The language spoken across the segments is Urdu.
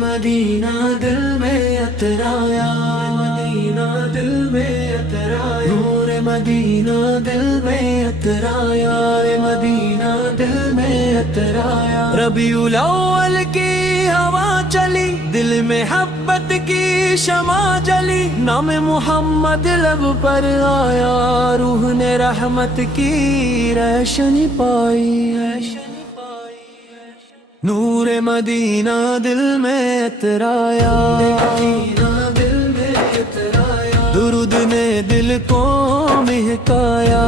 مدینہ دل میں اترایا، مدینہ دل میں اترایا، نور مدینہ دل میں اترایا، مدینہ دل میں اترایا۔ ربیع الاول کی ہوا چلی، دل میں محبت کی شمع جلی، نام محمد لب پر آیا، روح نے رحمت کی روشنی پائی، نور مدینہ دل میں اترایا، مدینہ دل میں اترایا، درود نے دل کو مہکایا،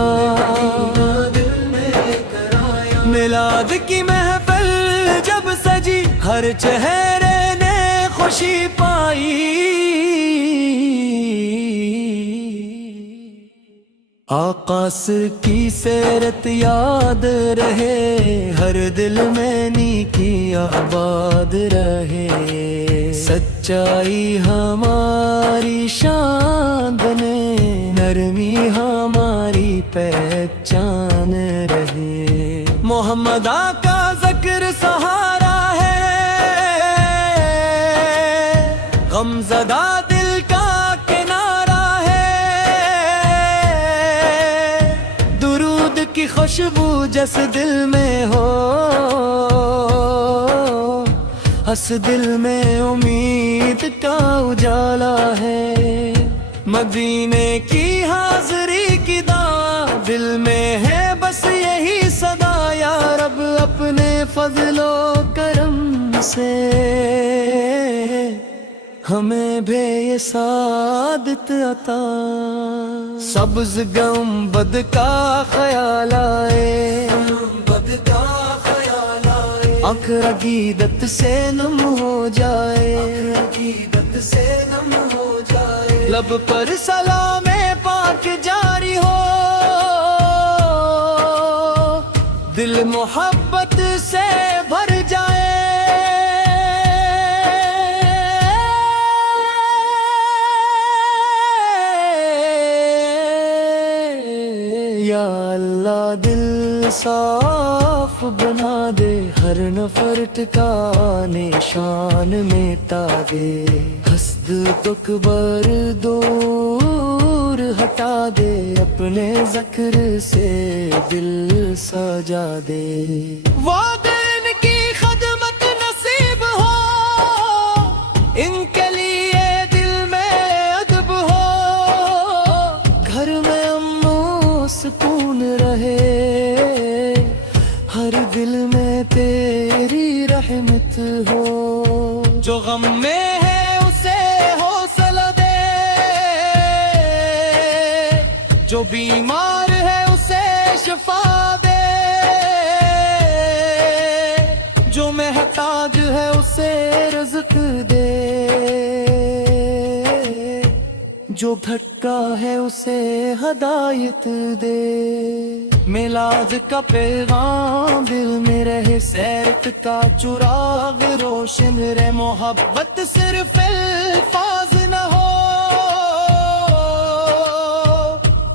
مدینہ دل میں اترایا، میلاد کی محفل جب سجی، ہر چہرے نے خوشی پائی، آقا سر کی سیرت یاد رہے، ہر دل میں نیکی آباد رہے، سچائی ہماری شان بنے، نرمی ہماری پہچان رہے، محمد آقا ذکر سہارا ہے، غمزدہ دل کا کنارہ ہے، درود کی خوشبو جس دل میں ہو، اس دل میں امید کا اجالا ہے، مدینے کی حاضری کی دعا دل میں ہے، بس یہی صدا، یا رب اپنے فضل و کرم سے ہمیں بھی یہ سعادت عطا، سبز گنبد کا خیال آئے، گنبد کا خیال آئے، آنکھ عقیدت سے نم ہو جائے، عقیدت سے نم ہو جائے، لب پر سلام پاک جاری ہو، دل محبت سے بھر جائے، یا اللہ دل صاف بنا دے، ہر نفر ٹھکانے شان مٹا دے، حسد تکبر دور ہٹا دے، اپنے ذکر سے دل سجا دے، وہ دن کی خدمت نصیب ہو، ان کے لیے دل میں ادب ہو، گھر میں سکون رہے، ہر دل میں تیری رحمت ہو، جو غم میں ہے اسے حوصلہ دے، جو بیمار ہے اسے شفا دے، جو محتاج ہے اسے رزق دے، جو بھٹکا ہے اسے ہدایت دے، میلاد کا پیغام دل میں رہے، سیرت کا چراغ روشن رہے، محبت صرف الفاظ نہ ہو،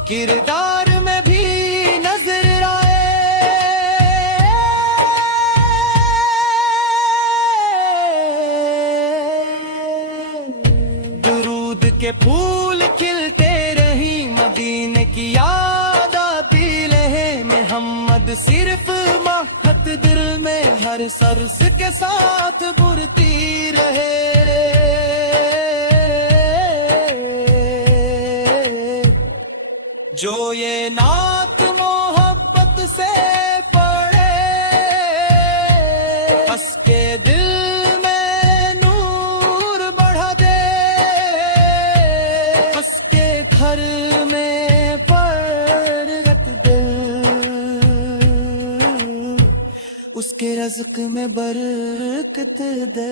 کردار میں بھی نظر آئے، درود کے پھول کھلتے رہی، مدینے کی یاد آتی رہے، محمد صرف مہت دل میں ہر سرس کے ساتھ برتی رہے، جو یہ نعت محبت سے پڑھے، اس کے دل میں نور بڑھا دے، اس کے گھر میں برکت دے، اس کے رزق میں برکت دے،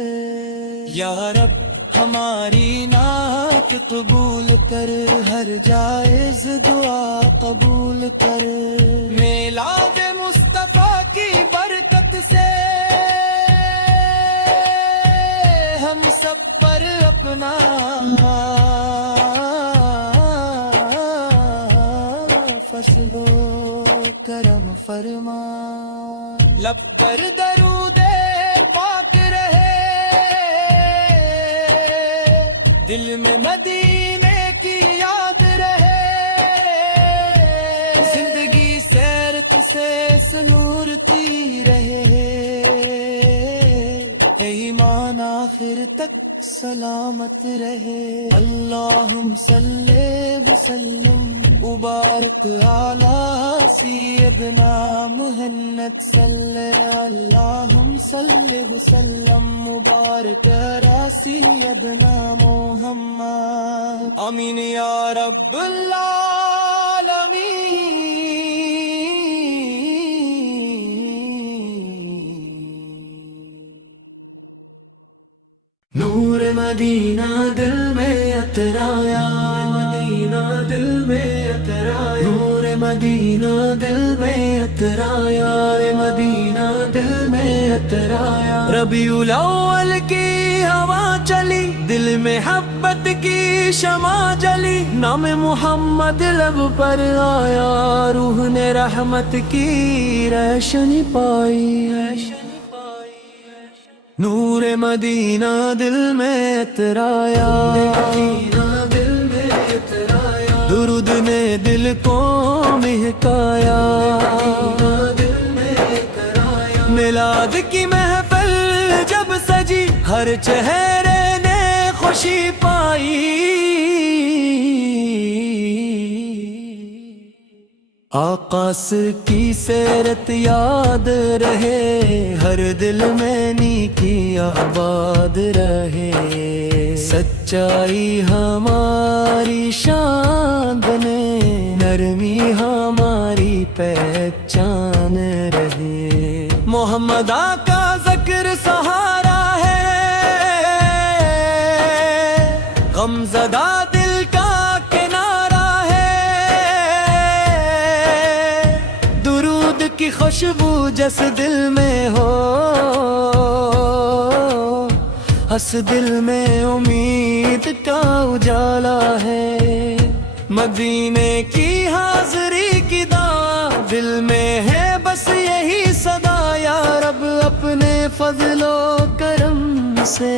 یا رب ہماری نعت قبول کر، ہر جائز دعا قبول کر، میلاد مصطفیٰ کی برکت سے ہم سب پر اپنا فضل و کرم فرما، لب پر درود پاک رہے، دل میں مدینے کی یاد رہے، زندگی سیرت سے سنورتی رہے، ایمان آخر تک سلامت رہے۔ اللہم صلی وسلم مبارک علی سیدنا محمد صلی، اللہم صلی وسلم مبارک علی سیدنا محمد، آمین یا رب العالمین۔ نور مدینہ دل میں اترایا، مدینہ دل میں اترایا، نور مدینہ دل میں اترایا، مدینہ دل میں اترایا۔ ربیع الاول کی ہوا چلی، دل میں محبت کی شمع جلی، نام محمد لب پر آیا، روح نے رحمت کی روشنی پائی۔ نور مدینہ دل میں اترایا، مدینہ دل میں اترایا، درود نے دل کو مہکایا، مدینہ دل میں اترایا۔ میلاد کی محفل جب سجی، ہر چہرے نے خوشی پائی، آقا کی سیرت یاد رہے، ہر دل میں نیکی آباد رہے، سچائی ہماری شان بنے، نرمی ہماری پہچان رہے، محمد آقا ذکر سہارا ہے، غمزدہ دل کا کی خوشبو جس دل میں ہو، ہس دل میں امید کا اجالا ہے، مدینے کی حاضری کی دعا دل میں ہے، بس یہی صدا، یا رب اپنے فضل و کرم سے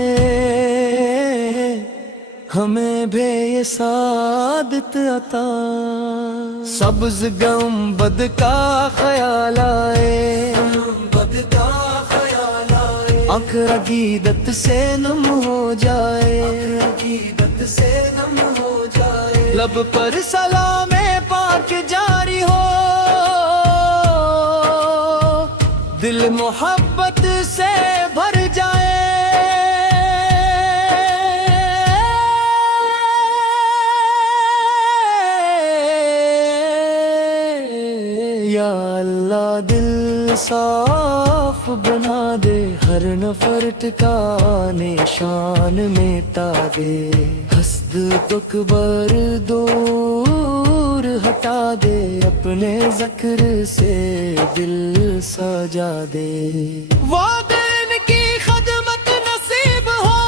ہمیں بھی یہ سعادت عطا۔ سبز گنبد کا خیال آئے، گنبد کا خیال آئے، آنکھ عقیدت سے نم ہو جائے، عقیدت سے نم ہو جائے، لب پر سلام پاک جاری ہو، دل محبت سے بھر جائے، یا اللہ دل صاف بنا دے، ہر نفر ٹکانے شان مٹا دے، حسد تکبر دور ہٹا دے، اپنے ذکر سے دل سجا دے، وہ دین کی خدمت نصیب ہو،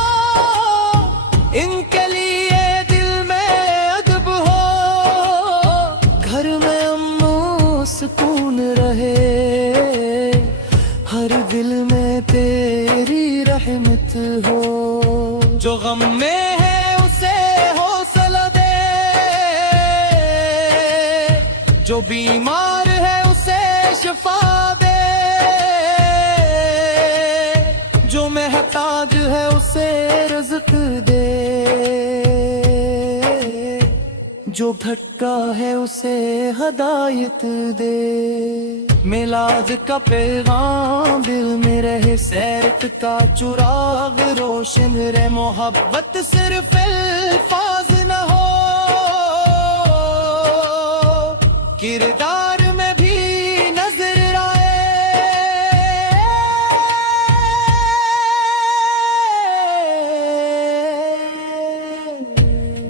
ان کے لیے دل میں ادب ہو، گھر میں سکون رہے، ہر دل میں تیری رحمت ہو، جو غم میں ہے اسے حوصلہ دے، جو بیمار ہے اسے شفا دے، جو محتاج ہے اسے رزق دے، جو بھٹکا ہے اسے ہدایت دے، میلاد کا پیغام دل میں رہے، سیرت کا چراغ روشن رہے، محبت صرف الفاظ نہ ہو، کردار میں بھی نظر آئے،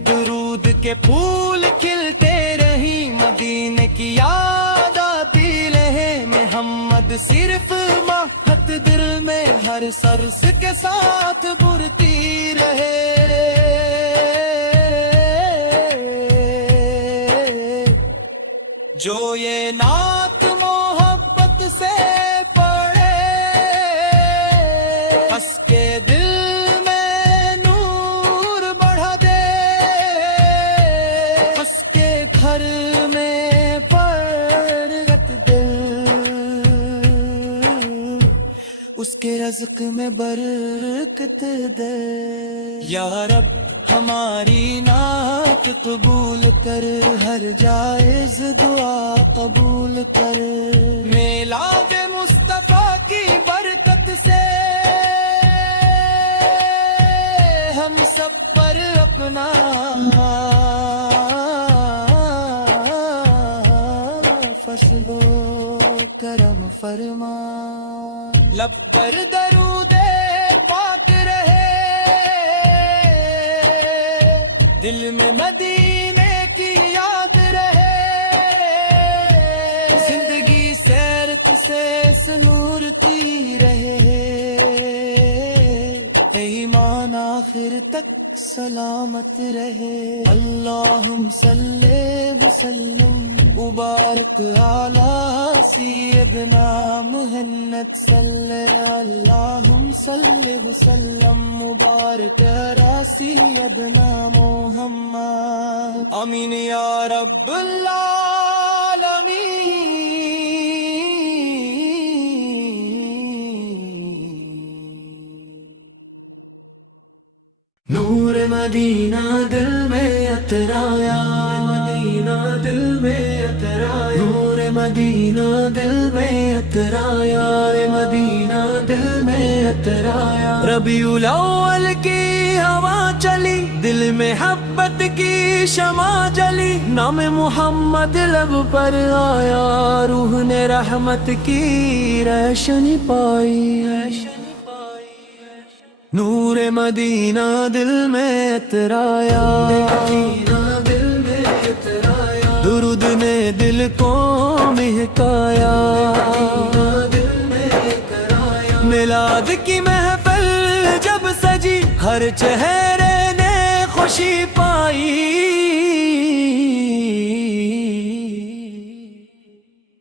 درود کے پھول کھلتے رہی، مدینے کی یاد آتی رہے، محمد صرف مہت دل میں ہر سرس کے ساتھ برتی رہے، جو یہ نعت محبت سے پڑھے، ہنس کے دل میں نور بڑھا دے، رزق میں برکت دے یا رب ہماری نعت قبول کر ہر جائز دعا قبول کر میلاد مصطفیٰ کی برکت سے ہم سب پر اپنا فضل و کرم فرما لب پر درود پاک رہے دل میں مدینے کی یاد رہے زندگی سیرت سے سنورتی رہے ایمان آخر تک سلامت رہے اللہم صلی وسلم مبارک علی سیدنا محمد صلی اللہم صلی وسلم مبارک علی سیدنا محمد آمین یا رب نور مدینہ دل میں اترایا مدینہ دل میں اترایا نور مدینہ دل میں اترایا مدینہ دل میں اترایا ربیع الاول کی ہوا چلی دل میں محبت کی شمع جلی نام محمد لب پر آیا روح نے رحمت کی روشنی پائی نور مدینہ دل میں اترایا مدینہ دل میں اترایا درود نے دل کو مہکایا دل میں کرایا میلاد کی محفل جب سجی ہر چہرے نے خوشی پائی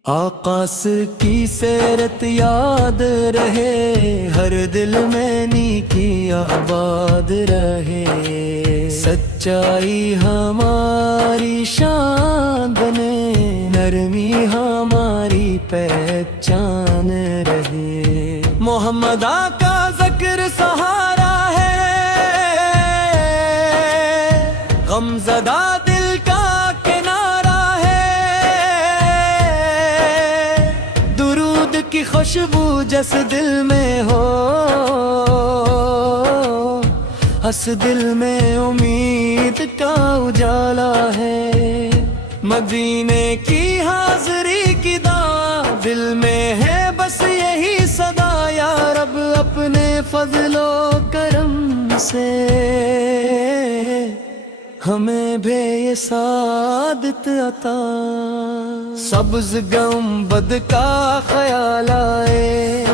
آقاس کی سیرت یاد رہے ہر دل میں نیکی آباد رہے سچائی ہماری شان بنے نرمی ہماری پہچان رہے محمد آقا ذکر سہارا ہے غمزدہ دل کا کی خوشبو جس دل میں ہو ہس دل میں امید کا اجالا ہے مدینے کی حاضری کی دعا دل میں ہے بس یہی صدا یا رب اپنے فضل و کرم سے ہمیں بھی یہ سعادت عطا سبز گنبد کا خیال آئے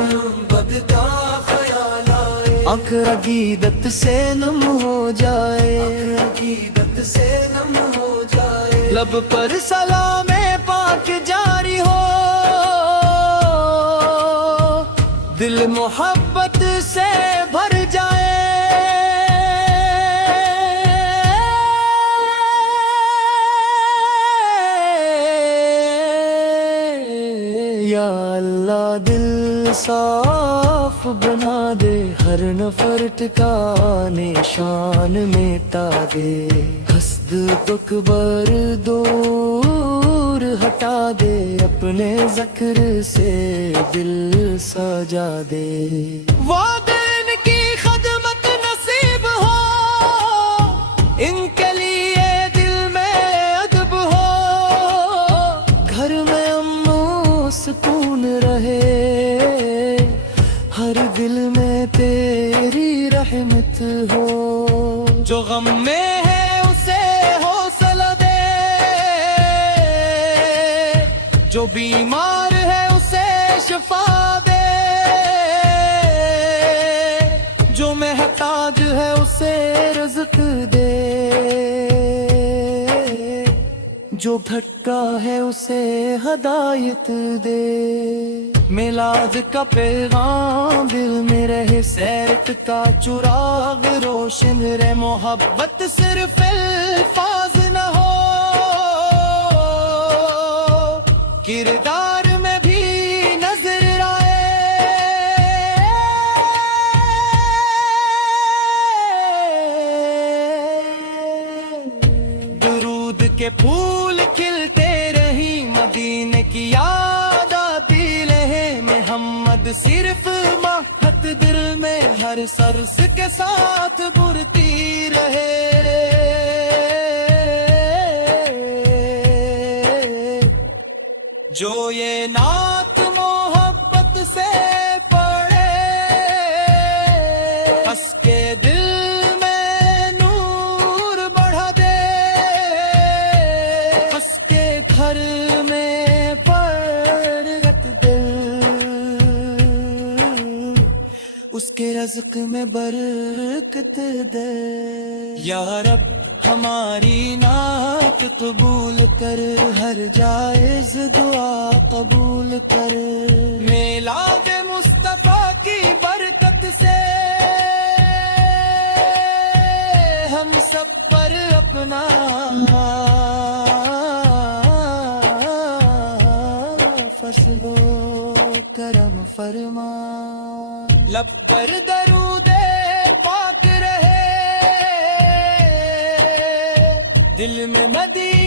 آنکھ عقیدت سے نم ہو جائے لب پر سلام پاک جاری ہو دل محبت سے بھر جائے یا اللہ دل صاف بنا دے ہر نفرت کا نشان مٹا دے حسد تکبر دور ہٹا دے اپنے ذکر سے دل سجا دے وہ دن کی خدمت نصیب ہو ان کے لیے دل میں ادب ہو گھر میں سکون رہے ہر دل میں تیری رحمت ہو جو غم میں ہے اسے حوصلہ دے جو بیمار ہے اسے شفا دے جو محتاج ہے اسے رزق دے جو بھٹکا ہے اسے ہدایت دے میلاد کا پیغام دل میں رہے سیرت کا چراغ روشن رہے محبت صرف الفاظ نہ ہو کردار میں بھی نظر آئے کے پھول کھلتے رہی، مدینے کی یاد آتی رہے، محمد صرف مہت دل میں ہر سرس کے ساتھ برتی رہے۔ جو یہ نعت محبت سے پڑھے، ہنس کے دل میں نور بڑھا دے، ہنس کے گھر میں فرحت دے، اس کے رزق میں برکت دے۔ یا رب ہماری نعت قبول کر، ہر جائز دعا قبول کر، میلاد مصطفیٰ کی برکت سے ہم سب پر اپنا فضل و کرم فرما۔ لب پر درود پاک رہے، دل میں مدینہ